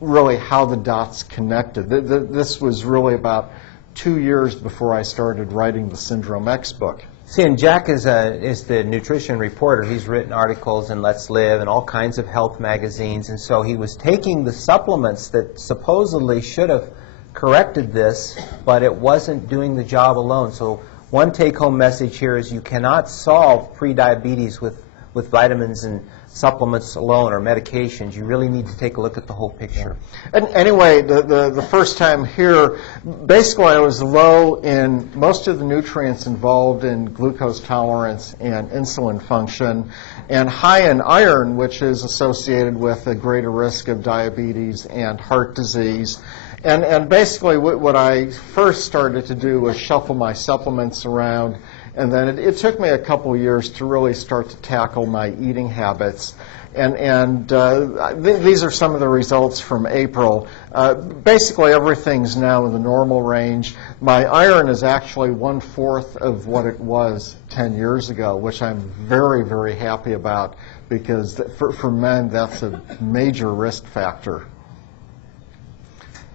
really how the dots connected. This was really about 2 years before I started writing the Syndrome X book. See, and Jack is the nutrition reporter. He's written articles in Let's Live and all kinds of health magazines, and so he was taking the supplements that supposedly should have corrected this, but it wasn't doing the job alone. So one take-home message here is you cannot solve prediabetes with vitamins and supplements alone or medications. You really need to take a look at the whole picture. And anyway, the first time here, basically I was low in most of the nutrients involved in glucose tolerance and insulin function, and high in iron, which is associated with a greater risk of diabetes and heart disease. And basically what I first started to do was shuffle my supplements around, and then it took me a couple years to really start to tackle my eating habits. And these are some of the results from April. Basically, everything's now in the normal range. My iron is actually 1/4 of what it was 10 years ago, which I'm very, very happy about, because for men, that's a major risk factor.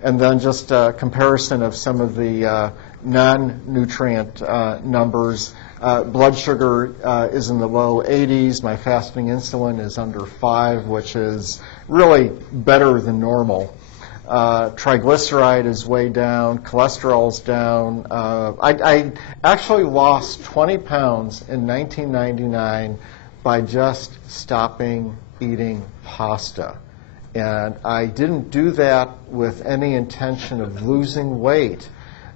And then just a comparison of some of the non-nutrient numbers. Blood sugar is in the low 80s. My fasting insulin is under 5, which is really better than normal. Triglyceride is way down. Cholesterol's down. I actually lost 20 pounds in 1999 by just stopping eating pasta. And I didn't do that with any intention of losing weight.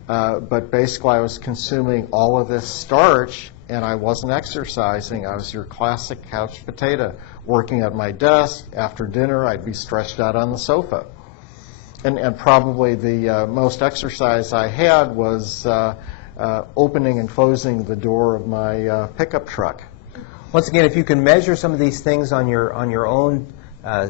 But basically I was consuming all of this starch and I wasn't exercising. I was your classic couch potato, working at my desk. After dinner I'd be stretched out on the sofa. And probably the most exercise I had was opening and closing the door of my pickup truck. Once again, if you can measure some of these things on your own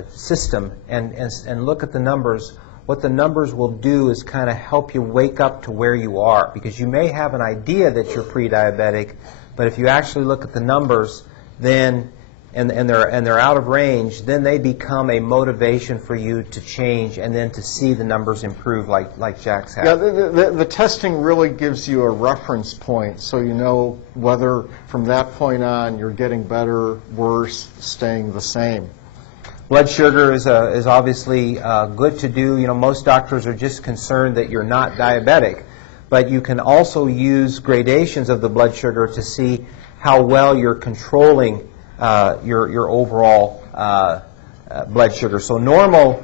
system and look at the numbers, what the numbers will do is kind of help you wake up to where you are, because you may have an idea that you're pre-diabetic, but if you actually look at the numbers, then and they're out of range, then they become a motivation for you to change and then to see the numbers improve, like Jack's had. Yeah, the testing really gives you a reference point, so you know whether from that point on you're getting better, worse, staying the same. Blood sugar is obviously good to do. You know, most doctors are just concerned that you're not diabetic, but you can also use gradations of the blood sugar to see how well you're controlling your overall blood sugar. So normal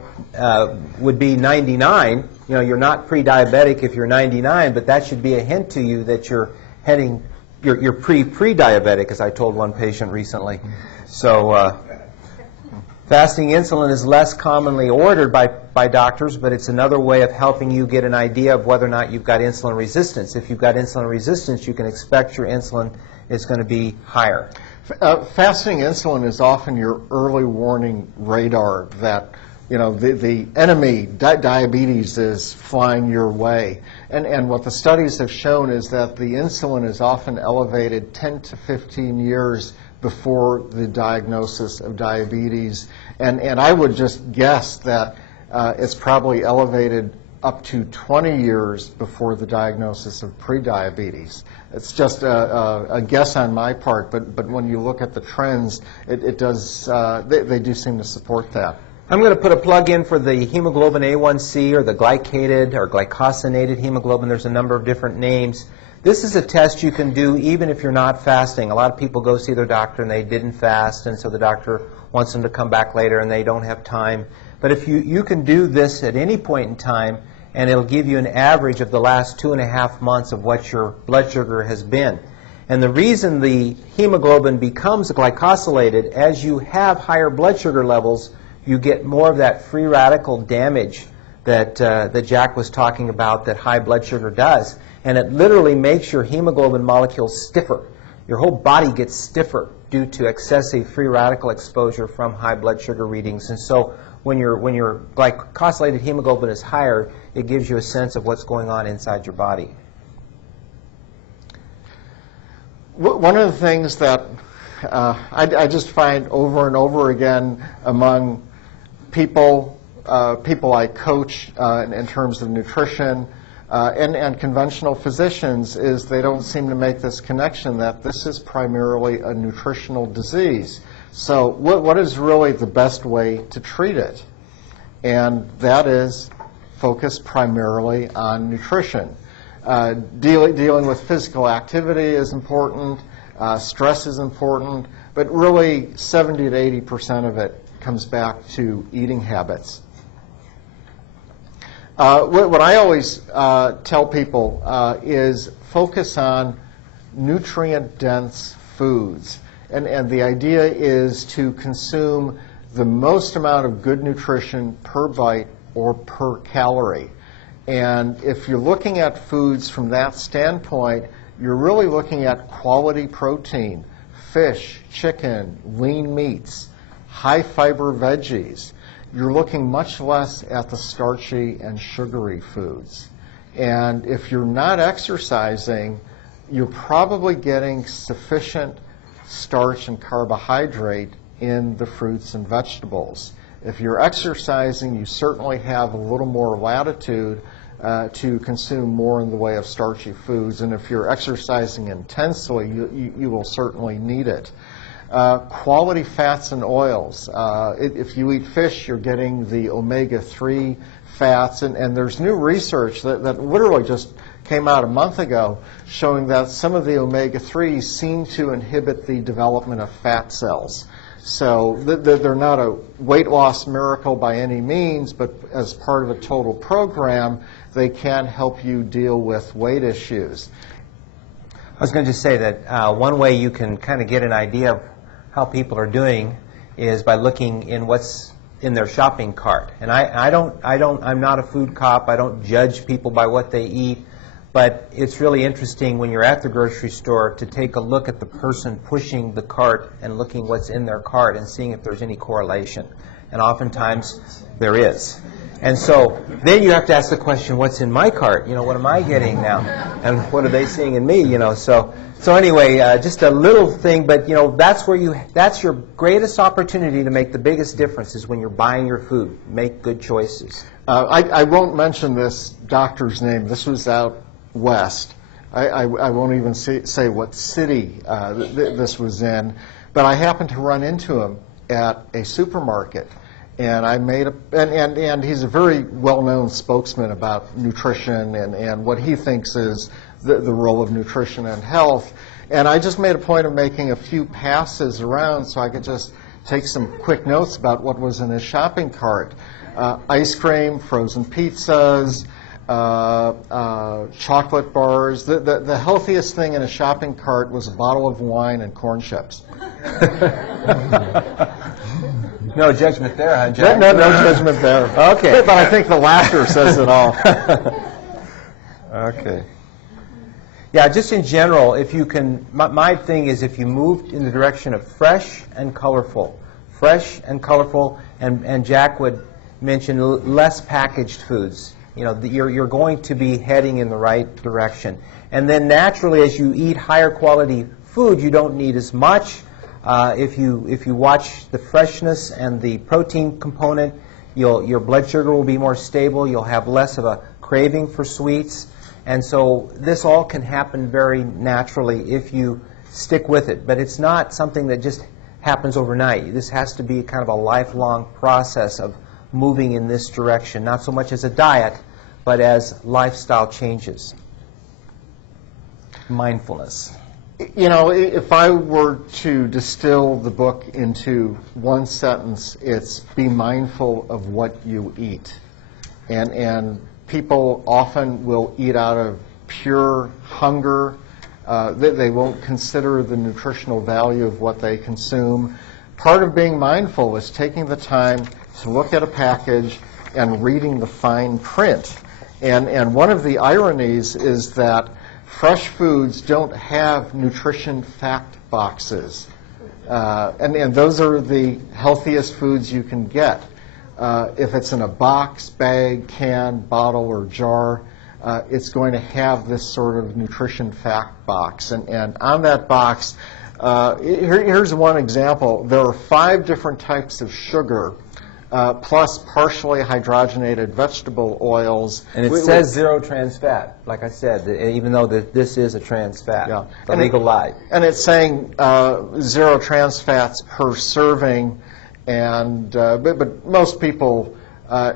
would be 99. You know, you're not pre-diabetic if you're 99, but that should be a hint to you that you're pre-diabetic, as I told one patient recently. So fasting insulin is less commonly ordered by doctors, but it's another way of helping you get an idea of whether or not you've got insulin resistance. If you've got insulin resistance, you can expect your insulin is going to be higher. Fasting insulin is often your early warning radar that, you know, the enemy, diabetes, is flying your way. And what the studies have shown is that the insulin is often elevated 10 to 15 years before the diagnosis of diabetes. And I would just guess that it's probably elevated up to 20 years before the diagnosis of prediabetes. It's just a guess on my part, but when you look at the trends, it does, they do seem to support that. I'm going to put a plug in for the hemoglobin A1C, or the glycated or glycosylated hemoglobin. There's a number of different names. This is a test you can do even if you're not fasting. A lot of people go see their doctor and they didn't fast, and so the doctor wants them to come back later and they don't have time. But if you can do this at any point in time, and it'll give you an average of the last 2.5 months of what your blood sugar has been. And the reason the hemoglobin becomes glycosylated, as you have higher blood sugar levels, you get more of that free radical damage that Jack was talking about that high blood sugar does. And it literally makes your hemoglobin molecules stiffer. Your whole body gets stiffer due to excessive free radical exposure from high blood sugar readings. And so when your glycosylated hemoglobin is higher, it gives you a sense of what's going on inside your body. One of the things that I just find over and over again among people I coach in terms of nutrition and conventional physicians is they don't seem to make this connection that this is primarily a nutritional disease. So what is really the best way to treat it? And that is focus primarily on nutrition. Dealing with physical activity is important, stress is important, but really 70 to 80% of it comes back to eating habits. What I always tell people is focus on nutrient-dense foods. And the idea is to consume the most amount of good nutrition per bite or per calorie. And if you're looking at foods from that standpoint, you're really looking at quality protein, fish, chicken, lean meats, high fiber veggies. You're looking much less at the starchy and sugary foods. And if you're not exercising, you're probably getting sufficient starch and carbohydrate in the fruits and vegetables. If you're exercising, you certainly have a little more latitude to consume more in the way of starchy foods. And if you're exercising intensely, you will certainly need it. Quality fats and oils. If you eat fish, you're getting the omega-3 fats. And there's new research that literally just came out a month ago showing that some of the omega-3s seem to inhibit the development of fat cells. So they're not a weight loss miracle by any means, but as part of a total program, they can help you deal with weight issues. I was going to just say that one way you can kind of get an idea of how people are doing is by looking in what's in their shopping cart. And I'm not a food cop. I don't judge people by what they eat. But it's really interesting when you're at the grocery store to take a look at the person pushing the cart and looking what's in their cart and seeing if there's any correlation. And oftentimes there is. And so then you have to ask the question, what's in my cart? You know, what am I getting now? And what are they seeing in me? You know, so anyway, just a little thing, but you know, that's your greatest opportunity to make the biggest difference is when you're buying your food. Make good choices. I won't mention this doctor's name. This was out west. I won't even say what city this was in, but I happened to run into him at a supermarket, and I made and he's a very well-known spokesman about nutrition and what he thinks is the role of nutrition and health. And I just made a point of making a few passes around so I could just take some quick notes about what was in his shopping cart. Ice cream, frozen pizzas, chocolate bars. The healthiest thing in a shopping cart was a bottle of wine and corn chips. No judgment there, huh, Jack? No judgment there. Okay. But I think the laughter says it all. Okay. Yeah, just in general, if you can, my thing is if you move in the direction of fresh and colorful, and Jack would mention less packaged foods. You know, you're going to be heading in the right direction. And then naturally, as you eat higher quality food, you don't need as much. If you watch the freshness and the protein component, your blood sugar will be more stable. You'll have less of a craving for sweets. And so this all can happen very naturally if you stick with it. But it's not something that just happens overnight. This has to be kind of a lifelong process of moving in this direction, not so much as a diet, but as lifestyle changes. Mindfulness. You know, if I were to distill the book into one sentence, it's be mindful of what you eat. And people often will eat out of pure hunger. They won't consider the nutritional value of what they consume. Part of being mindful is taking the time to look at a package and reading the fine print. And one of the ironies is that fresh foods don't have nutrition fact boxes. And those are the healthiest foods you can get. If it's in a box, bag, can, bottle, or jar, it's going to have this sort of nutrition fact box. And on that box, here's one example. There are 5 different types of sugar, plus partially hydrogenated vegetable oils. And it says zero trans fat, like I said, even though this is a trans fat, yeah. the legal lie. And it's saying 0 trans fats per serving. And but most people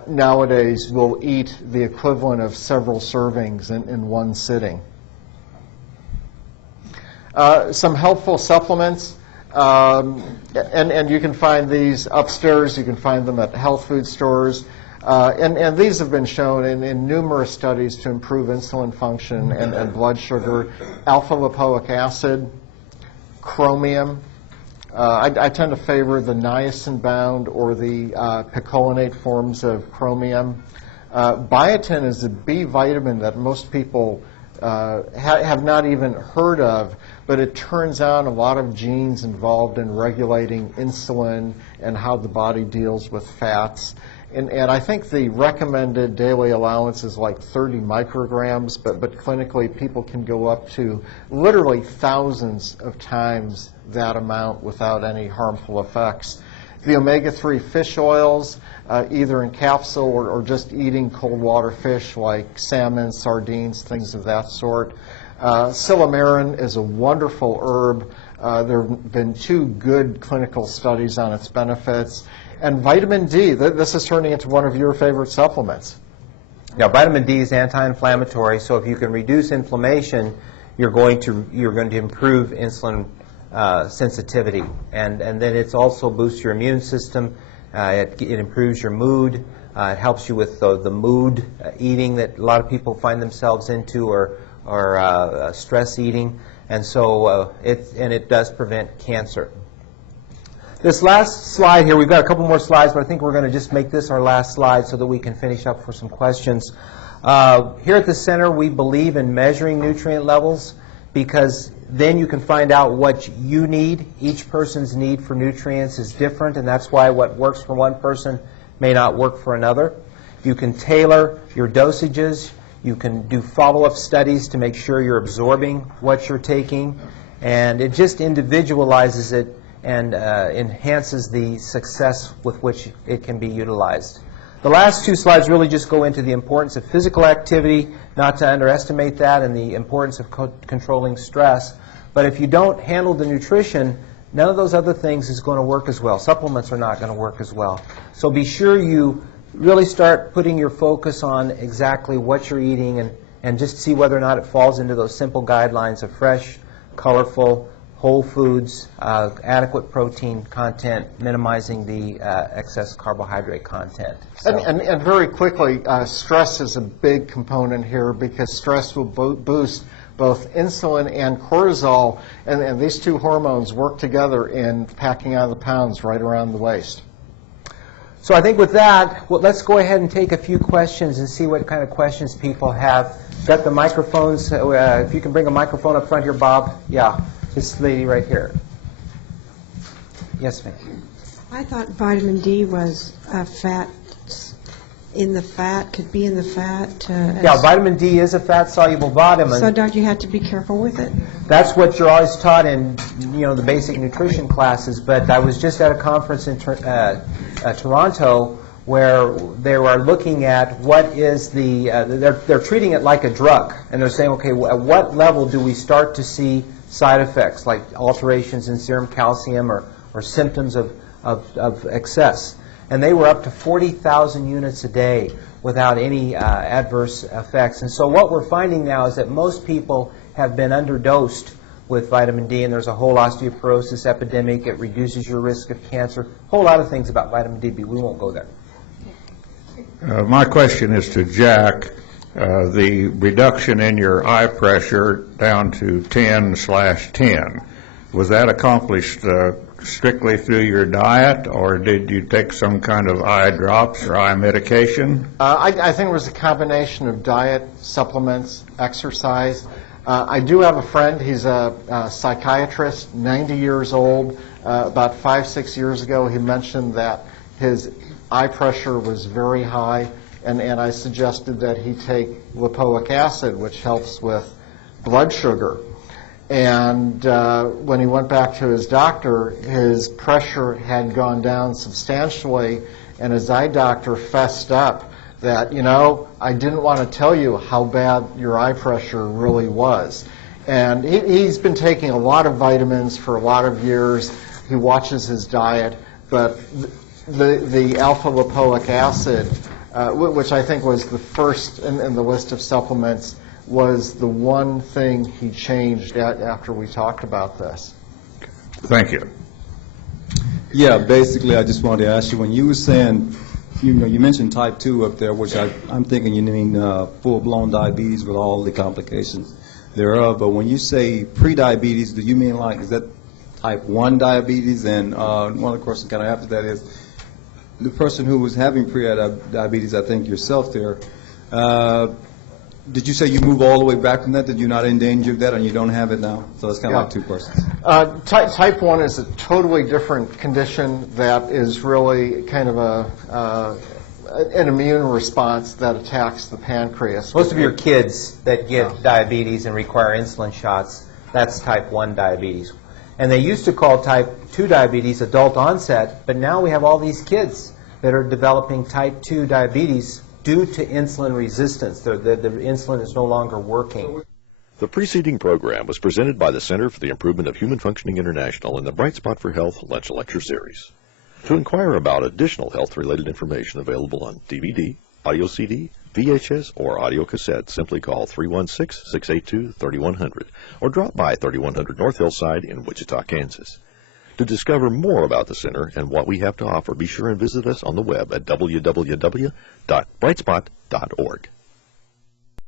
nowadays will eat the equivalent of several servings in one sitting. Some helpful supplements, and you can find these upstairs. You can find them at health food stores. And these have been shown in numerous studies to improve insulin function and blood sugar. Alpha-lipoic acid, chromium. I tend to favor the niacin-bound or the picolinate forms of chromium. Biotin is a B vitamin that most people have not even heard of, but it turns on a lot of genes involved in regulating insulin and how the body deals with fats. And I think the recommended daily allowance is like 30 micrograms, but clinically people can go up to literally thousands of times that amount without any harmful effects. The omega-3 fish oils, either in capsule or just eating cold water fish like salmon, sardines, things of that sort. Silymarin is a wonderful herb. There have been 2 good clinical studies on its benefits. And vitamin D, this is turning into one of your favorite supplements. Now, vitamin D is anti-inflammatory, so if you can reduce inflammation, you're going to improve insulin sensitivity, and then it also boosts your immune system. It improves your mood. It helps you with the mood eating that a lot of people find themselves into, or stress eating, and so it does prevent cancer. This last slide here, we've got a couple more slides, but I think we're going to just make this our last slide so that we can finish up for some questions. Here at the center, we believe in measuring nutrient levels because then you can find out what you need. Each person's need for nutrients is different, and that's why what works for one person may not work for another. You can tailor your dosages. You can do follow-up studies to make sure you're absorbing what you're taking, and it just individualizes it and enhances the success with which it can be utilized. The last two slides really just go into the importance of physical activity, not to underestimate that, and the importance of controlling stress. But if you don't handle the nutrition, none of those other things is going to work as well. Supplements are not going to work as well. So be sure you really start putting your focus on exactly what you're eating and just see whether or not it falls into those simple guidelines of fresh, colorful, whole foods, adequate protein content, minimizing the excess carbohydrate content. So. And very quickly, stress is a big component here because stress will boost both insulin and cortisol, and these two hormones work together in packing on the pounds right around the waist. So I think with that, well, let's go ahead and take a few questions and see what kind of questions people have. Got the microphones. If you can bring a microphone up front here, Bob. Yeah. This lady right here. Yes, ma'am. I thought vitamin D was fat in the fat, could be in the fat. Yeah, vitamin D is a fat-soluble vitamin. So don't you have to be careful with it? That's what you're always taught in, the basic nutrition classes. But I was just at a conference in Toronto where they were looking at what is the, they're treating it like a drug. And they're saying, okay, at what level do we start to see side effects like alterations in serum calcium or symptoms of excess. And they were up to 40,000 units a day without any adverse effects. And so what we're finding now is that most people have been underdosed with vitamin D, and there's a whole osteoporosis epidemic. It reduces your risk of cancer. A whole lot of things about vitamin D, but we won't go there. My question is to Jack. The reduction in your eye pressure down to 10/10, was that accomplished strictly through your diet, or did you take some kind of eye drops or eye medication? I think it was a combination of diet, supplements, exercise. I do have a friend, he's a psychiatrist, 90 years old. About 5-6 years ago, he mentioned that his eye pressure was very high. And I suggested that he take lipoic acid, which helps with blood sugar. And when he went back to his doctor, his pressure had gone down substantially, and his eye doctor fessed up that, I didn't want to tell you how bad your eye pressure really was. And he's been taking a lot of vitamins for a lot of years. He watches his diet, but the alpha lipoic acid, which I think was the first in the list of supplements, was the one thing he changed after we talked about this. Thank you. Yeah, basically, I just wanted to ask you, when you were saying, you mentioned type 2 up there, which I'm thinking you mean full-blown diabetes with all the complications thereof, but when you say prediabetes, do you mean is that type 1 diabetes? And one of the questions kind of after that is, the person who was having pre-diabetes, I think yourself there, did you say you move all the way back from that? Did you not in danger of that and you don't have it now? So that's kind of like two questions. Type 1 is a totally different condition that is really kind of an immune response that attacks the pancreas. Most of your kids that get diabetes and require insulin shots, that's type 1 diabetes. And they used to call type 2 diabetes adult onset, but now we have all these kids that are developing type 2 diabetes due to insulin resistance. The insulin is no longer working. The preceding program was presented by the Center for the Improvement of Human Functioning International in the Bright Spot for Health Lunch and Lecture Series. To inquire about additional health-related information available on DVD, audio CD, VHS, or audio cassette, simply call 316-682-3100 or drop by 3100 North Hillside in Wichita, Kansas. To discover more about the center and what we have to offer, be sure and visit us on the web at www.brightspot.org.